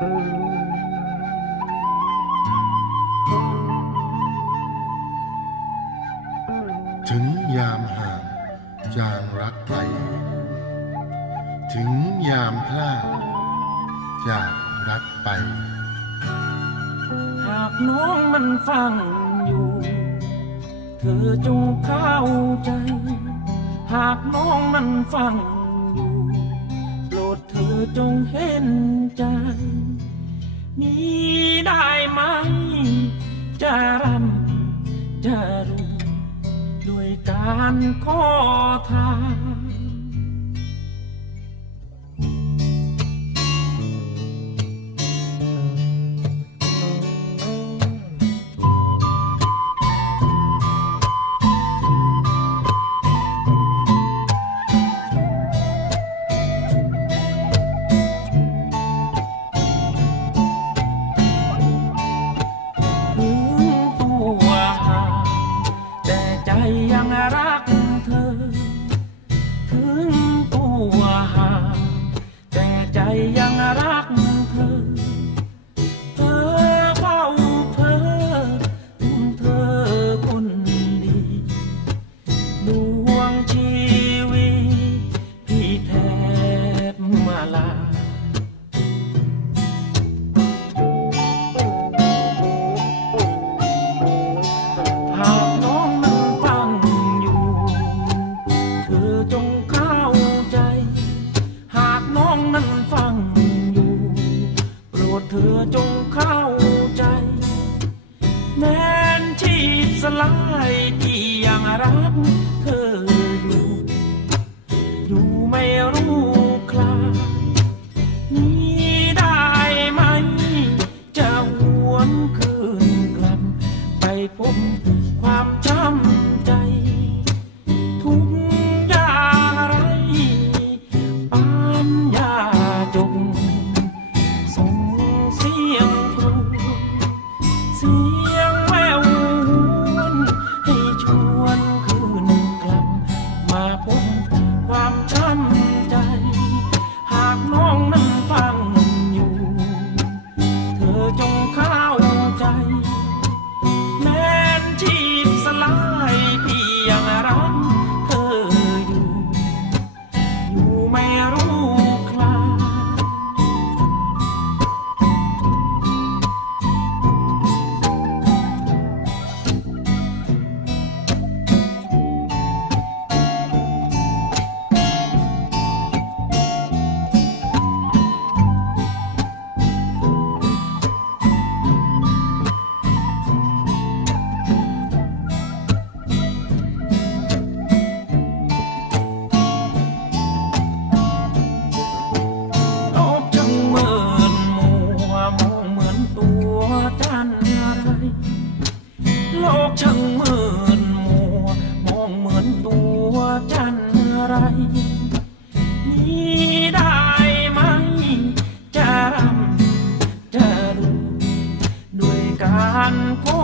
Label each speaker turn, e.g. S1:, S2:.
S1: ถึงยามห่างจางรักไป ถึงยามพลาดจากรักไป
S2: หากน้องมันฟังอยู่ เธอจงเข้าใจ หากน้องมันฟัง จงเห็นใจ มีได้ไหม จะรำจะรู้ด้วยการขอทาน พบความช้ำใจ ทุกอย่างไรปานยาจงส่งเสียง โลกช่างเมินมัว มองเหมือนตัวจันไรมีได้ไหมจะรำจะรู้ด้วยการขอ